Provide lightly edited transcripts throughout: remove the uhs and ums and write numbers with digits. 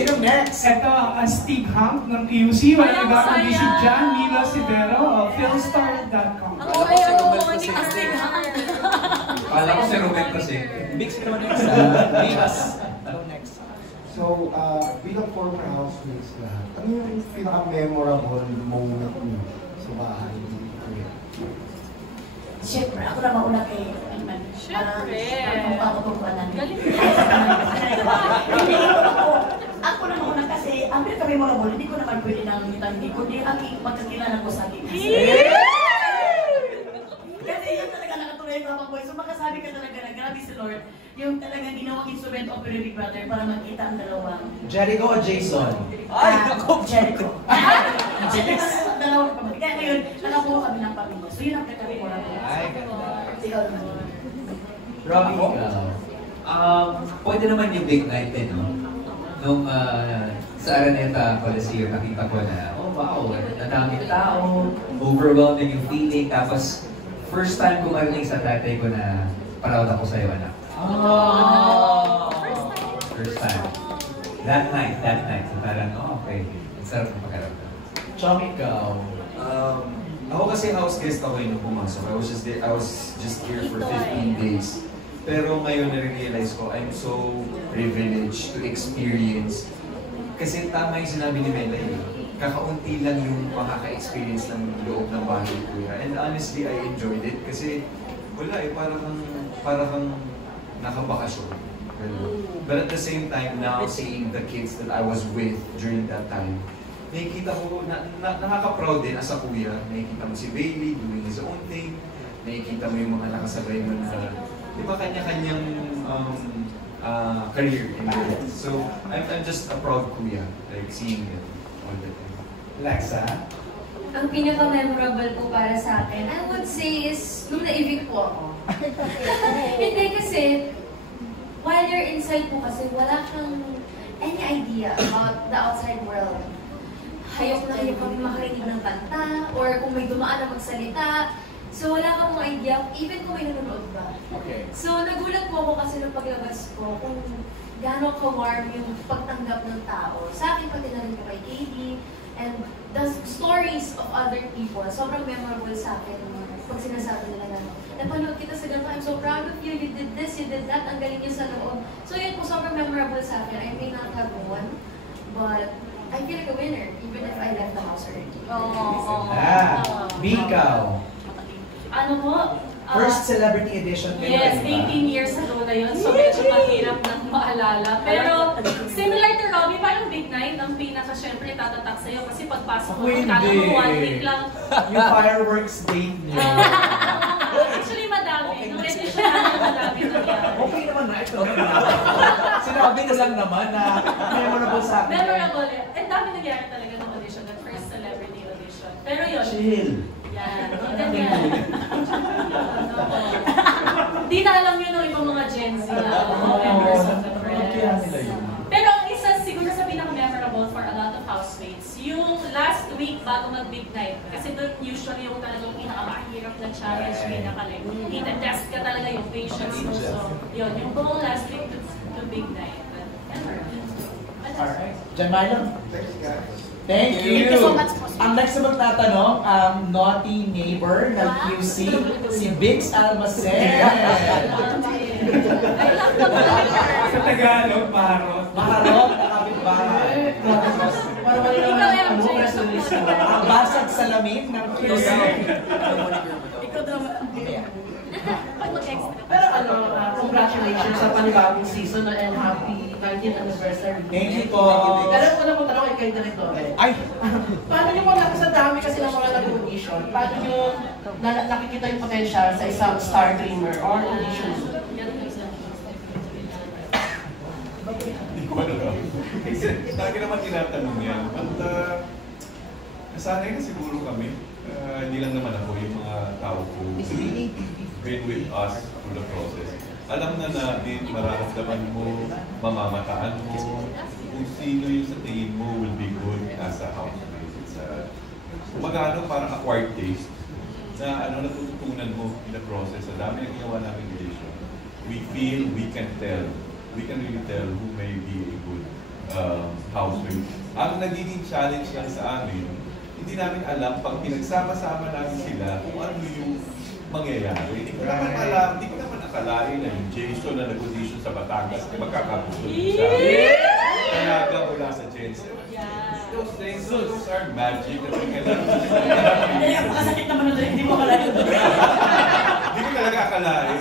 Sino next? Ito, Steve Hank ng QC. Wala iba kundi si John Milo Sivero of philstar.com. Steve Hank. Kala ko si Ruben kasi. Bix naman next. Bix. Anong next? So, bilang former housemates lahat, ano yung pinaka-memorable moment niyo sa bahay? Siyempre, ako na mauna kay Iman. Siyempre. Parang papatutuan namin. Galing. Hindi, ako na mauna kasi, ang pinaka-memorable, hindi ko naman pwede nang hindi kundi ang magkakilala ko sa akin. Kasi yun talaga nakatuloy yung Papa Boy. So makasabi ka talaga na grabe si Lord, yung talagang ginawang instrument of the Big Brother para magkita ang dalawang. Jericho o Jason? Ay, ako! Jericho. Dalawang pamilya. Kaya ngayon, nakabuo kami ng pamilya. So yun ang pinaka-memorable. Ay, ganda. Ikaw naman. Robbie, Pwede naman yung big night din, no? Nung sa Araneta Coliseum, nakita ko na, oh wow, nadaming tao, overwhelming yung feeling, tapos first time ko marinig sa tatay ko na proud ako sa'yo, anak. Oh! First time. That night. So parang, oh okay, ang sarap ng pagkaramdam. Chong, ikaw. Ako kasi house guest ako nung pumasok. I was just here for 15 days. Pero ngayon na-realize ko, I'm so privileged to experience. Kasi tama yung sinabi ni Mela eh. Kakaunti lang yung makaka-experience ng loob ng bahay ko. And honestly, I enjoyed it. Kasi wala eh, para kang nakabakasyon. But at the same time, now seeing the kids that I was with during that time, nakikita ko, nakaka-proud din as a kuya. Nakikita mo si Bailey doing his own thing. Nakikita mo yung mga nakasabay mo na, di ba kanya-kanyang career in life. So, I'm just a proud kuya, like seeing it all the time. Lexa? Ang pinaka-memorable po para sa akin, I would say is nung na-evict po ako. Hindi kasi, while you're inside po kasi, wala kang any idea about the outside world. Hayok na hayok kami makarinig ng kanta, or kung may dumaan na magsalita. So wala kang mga idea, even kung may nanonood ba. Okay. So nagulat po ako kasi nung paglabas ko, kung gano'ng ka-warm yung pagtanggap ng tao. Sa akin pati na rin ko kay Katie, and the stories of other people, sobrang memorable sa akin pag sinasabi nila na, napanood kita sa ganito, I'm so proud of you, you did this, you did that, ang galing niyo sa loob. So yun po, sobrang memorable sa akin. I may not have won, but I feel like a winner, even if I left the house already. Bikaw. Ano po? First celebrity edition. Yes, 18 years ago na yun, so medyo mahirap nang maalala. Pero similar to Robbie, parang big night, ang pinaka syempre tatatak sa'yo kasi pagpasok mo, kala mo 1 week lang. Yung fireworks date niyo. Actually, madami. Nung edition namin, madami nangyari. Okay naman na ito. Sinabi na lang naman na memorable sa akin. Memorable. And dami nangyari talaga ng audition, that first celebrity audition. Pero yun. Chill. Yan. Ganyan. Di na alam yun ng ibang mga Gen Z na members of the press. Pero ang isa siguro sa pinaka-memorable for a lot of housemates, yung last week bago mag-big night. Kasi doon usually yung talagang pinakamahirap na challenge, pinaka-like. Ita-test ka talaga yung patience mo. So, yun. Yung buong last week to big night. Alright. Jan Marlon. Thank you. Thank you so much po. Ang next na magtatanong, ang naughty neighbor ng QC, si Bix Almacen. Sa Tagalog, Marot. Marot, nakabit-bahay. Parang wala naman ang resolution. Ang basag salamin ng QC. Ikaw naman. Pero ano, congratulations sa panibagong season and happy 19th anniversary. Thank you po. Pero una po tanong kay Director. Ay! Paano nyo po sa dami kasi ng mga nag-audition, paano nyo nakikita yung potential sa isang star dreamer or audition? Hindi ko alam. Kasi lagi naman tinatanong yan. At nasanay na siguro kami. Hindi lang naman ako, yung mga tao ko been with us through the process. Alam na natin, mararamdaman mo, mamamataan mo, kung sino yung sa tingin mo will be good as a housemate. It's kumagano parang acquired taste na natututunan mo in the process. Sa dami na ginawa namin relation. We feel, we can tell. We can really tell who may be a good housemate. Ang nagiging challenge lang sa amin, hindi namin alam pag pinagsama-sama namin sila kung ano yung mangyayari. Hindi ko naman alam, hindi ko naman akalain na yung Jason na nag-audition sa Batangas ay magkakagusto din sa amin. Talaga mula sa Jensen. Those things, those are magic. Ay, ang pakasakit naman na hindi mo akalain. Hindi ko talaga akalain.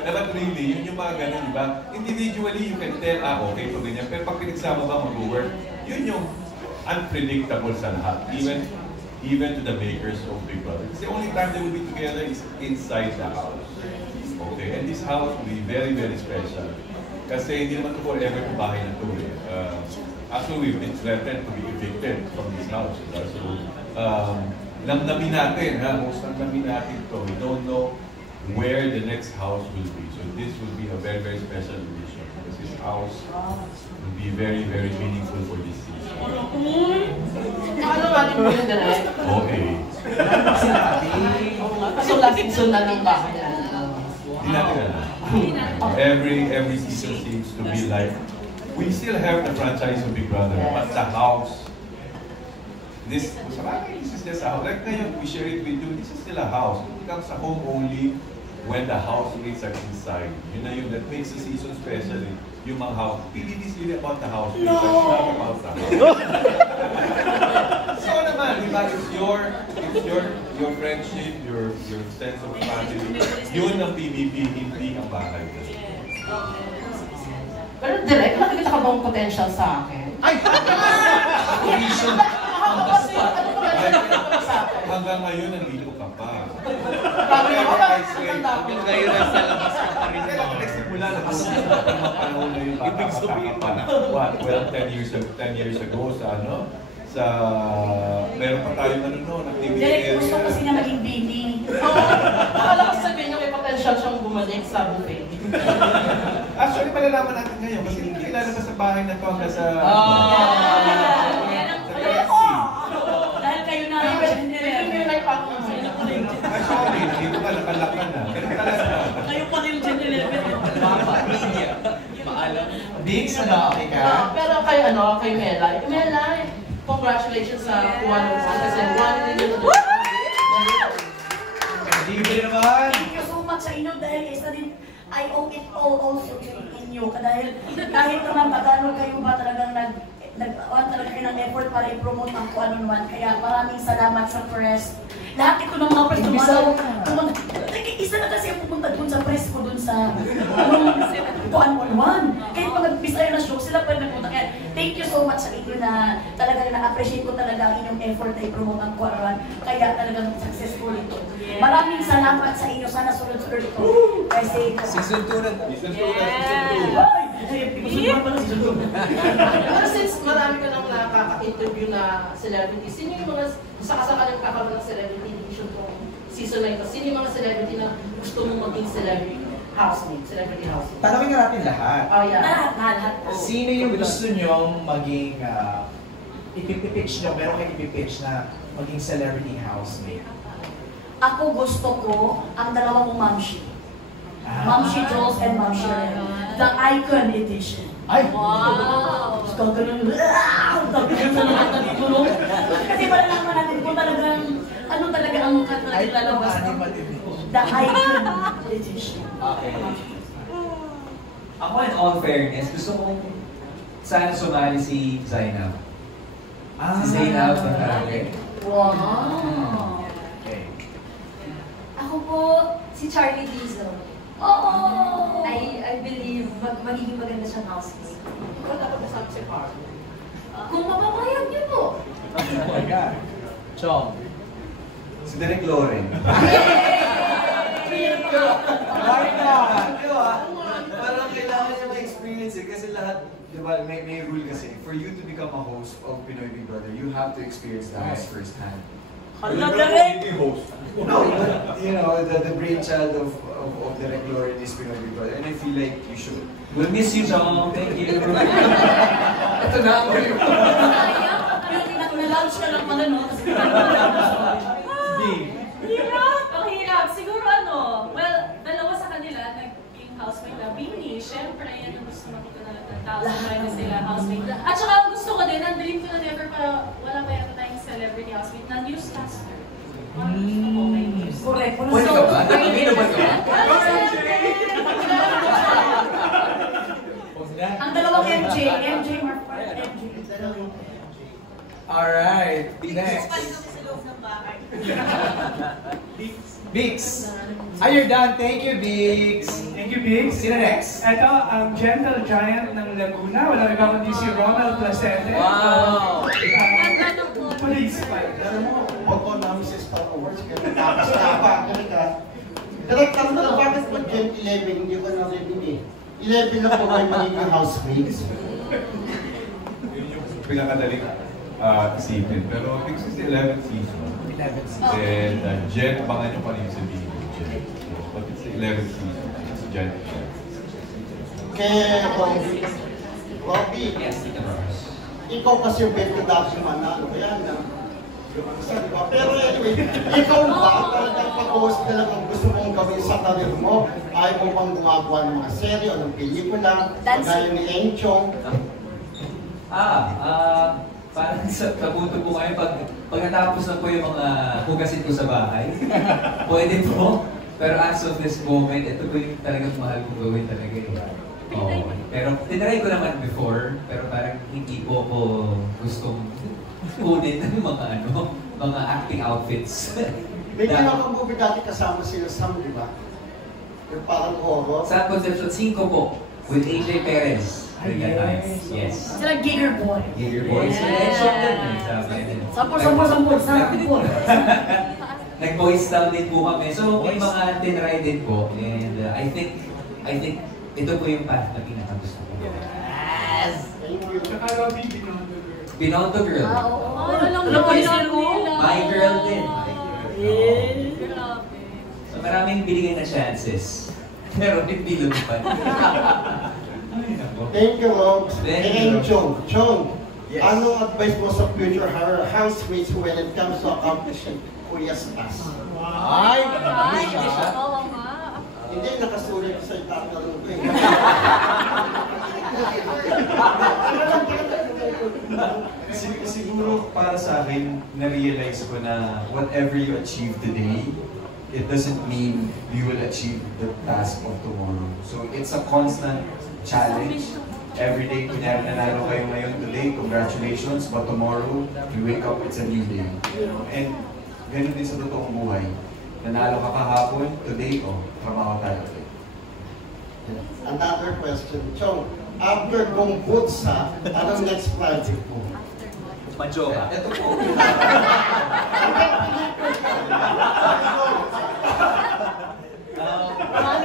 But really, yun yung mga ganun, di ba? Individually, you can tell, okay, ito ganyan. Pero pag pinagsama ba mag-work, yun yung unpredictable sa lahat. Even to the makers of Big Brother. The only time they will be together is inside the house. Okay? And this house will be very, very special. Kasi hindi naman ito forever yung bahay na ito. Actually, we've been threatened to be evicted from this house. So, namnamin natin, most namnamin natin ito. We don't know where the next house will be. So this will be a very, very special edition. Because this house will be very, very meaningful for this season. Ano natin mo yun, Direk? Okay. Kaso last season na ng bahay na. Hindi natin alam. Every season seems to be like, we still have the franchise of Big Brother, but the house, this is just a house. Like ngayon, we share it with you, this is still a house. It becomes a home only when the housemates are inside. Yun na yun, that makes the season special. Yung mga house, it is really about the house. No! It's not about the house. So naman, diba, it's your friendship, your sense of family. Yun ang PBB, hindi ang bahay. Pero Direk, nakikita ka bang potential sa akin? Ay! Hanggang ngayon, nandito ka pa. Ngayon nasa labas ka pa rin. Nagsimula na mapanahon na yung bata pa na. What? Well, 10 years ago sa meron pa tayong activity Direk, area. gusto kasi niya maging bini. Akala ko sabihin niyo may potential siyang bumalik sa buffet. Actually, malalaman natin ngayon kasi hindi ilalabas sa bahay na ito hanggang sa... Dahil kayo na Actually, dito ka nakalakan na. Ganun talaga. kayo pa rin Gen 11. Media. Paalam. Diggs, okay ka? Pero kay Melay. Melay, congratulations sa kuha ng kasi 1 million. Libre naman. Thank you so much sa inyo dahil isa din, I owe it all also to inyo. Dahil kahit naman magano kayo ba talagang nag-on talaga kayo ng effort para i-promote ang kung ano naman. Kaya maraming salamat sa press. Lahat ito ng mga press isa na kasi yung pupunta dun sa press ko dun sa Kuan 1. Kahit mga Bisaya na show, sila pa nagpunta. Kaya thank you so much sa inyo na talagang na-appreciate ko talaga ang inyong effort na i-promote ang Kuan 1. Kaya talagang successful ito. Maraming salamat sa inyo. Sana sunod-sunod ito. Kasi Season 2 na. Season 2 na. Pero since marami ka nang nakaka-interview na celebrity, sino yung mga sakasakalang kakaroon ng celebrity edition kung season na ito? Sino yung mga celebrity na gusto mong maging celebrity housemate? Tanawin nga natin lahat. Oh, yeah. lahat po. Sino yung gusto nyong maging, ipipitch nyo, meron kayo ipipitch na maging celebrity housemate? Ako gusto ko ang dalawang Mamshi. Mamshi Jules and Mamshi Ren. The Icon Edition. Ay! Wow! Gusto ko ganun. Kasi malalaman natin kung talagang, ano talaga ang lalabas ng The Icon Edition. Okay. Ako, in all fairness, gusto kong sana sumali si Zainab. Si Zainab ng Karate. Wow! Okay. Ako po, si Charlie Diesel. Oh! I believe magiging maganda siyang housemate. Ikaw dapat nasabi si partner. Kung mapapayag niyo po. Oh my God. Chong. Si Derek Loren. Parang kailangan niya ma-experience kasi lahat, diba, may rule kasi. For you to become a host of Pinoy Big Brother, you have to experience the house firsthand. Hala ka rin! No, but, the brainchild of Derek Loren is Pinoy Big Brother, and I feel like you should. We'll miss you, Chong. Thank you. Ito na ako yun. Nag-lunch ka lang pala, no? Hirap! Ang hirap. Siguro well, dalawa sa kanila, naging housemate na Bini. Siyempre, yan ang gusto makita na ng tao sa Celebrity Housemate na newscaster. Okay, news. Correct. Pwede ka ba? Available ka ba? Ang dalawang MJ Mark, MJ. Alright, next. Bix. Are you done? Thank you, Bix. Thank you, Biggs. Sino next? Ito, ang gentle giant ng Laguna. Wala iba kundi si Ronald Placente. Wow! Police fight. Alam mo, boto namin sa Star Awards, kaya tapos na pa, talaga. Direct tanong na lang, bakit ba Gen 11, hindi ko narinig eh. 11 na po kayo magiging housemates. Yun yung pinakadaling isipin. Pero this is the 11th season. 11th season. And Jen, abangan nyo pa rin yung sabihin ko, Jen. But it's the 11th season. It's Jen. Kaya, Bobby, Yes, Tita Rose. ikaw kasi yung better dapat manalo. Kaya na. Diba? Pero anyway, ikaw ba talagang pag-host na lang ang gusto mong gawin sa karir mo? Ayaw mo bang gumagawa ng mga serye o ng pelikula? Kagaya ni Enchong? Parang sa kabuto po kayo, pag natapos na po yung mga hugasin ko sa bahay, pwede po. Pero as of this moment, ito po yung talagang mahal kong gawin talaga eh. Oo. Pero tinry ko naman before, pero parang hindi po ako gustong kunin ng mga acting outfits. May ginawang movie dati kasama sila Sam, di ba? Yung parang horror. Sa Concepcion 5 po, with AJ Perez. Yes. Sila Giger Boy. Giger Boy. Sampol. Nag-voice down din po kami. So, may mga tinry din po. And I think ito po yung path na pinakagusto ko. Yes! Thank you. Tsaka Robby, Binondo Girl. Binondo Girl. Alam mo nila. My Girl din. Grabe. So, maraming binigay na chances. Pero hindi lumipad. Thank you, Robs. Thank And you. Chong, Yes. anong advice mo sa future housemates when it comes to accomplishing Kuya's task? Ay! Oo nga. Hindi, nakasulit sa itatanong ko eh. Siguro para sa akin, na-realize ko na whatever you achieve today, it doesn't mean you will achieve the task of tomorrow. So it's a constant challenge. Every day, kunyari nanalo kayo ngayon today, congratulations, but tomorrow, you wake up, it's a new day. And ganun din sa totoong buhay. Nanalo ka kahapon, today, trabaho tayo ulit. Another question. Chong, after kong Butsa, anong next project mo? Mancho ka. Ito po.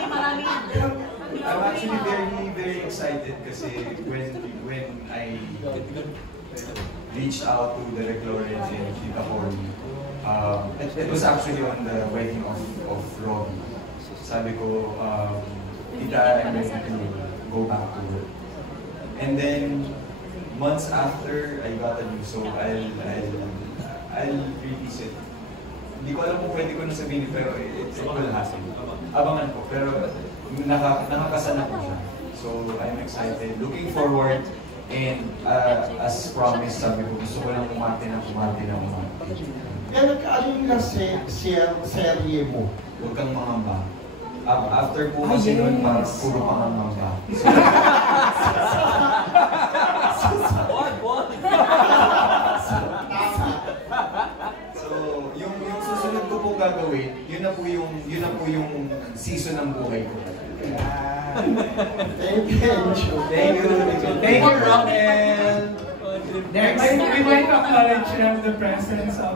Marami. I'm actually very excited kasi when I reached out to Derek Lawrence and Tita Corny, it was actually on the wedding of Robbie. Sabi ko, Tita, I'm ready to go back to work. And then months after, I got a news, so I'll release it. Hindi ko alam kung pwede ko na sabihin, pero it will happen. Abangan ko, pero nakakasana ko siya. So I'm excited, looking forward, and as promised, sabi ko, gusto ko lang umarte na. Kaya nagkaaling na serye mo? Huwag kang mangamba. After po kasi nun, parang puro pangangamba. So, yung susunod ko pong gagawin, yun na po yung season ng buhay ko. Thank you. Thank you, Romel! Next! We'd like to acknowledge the presence of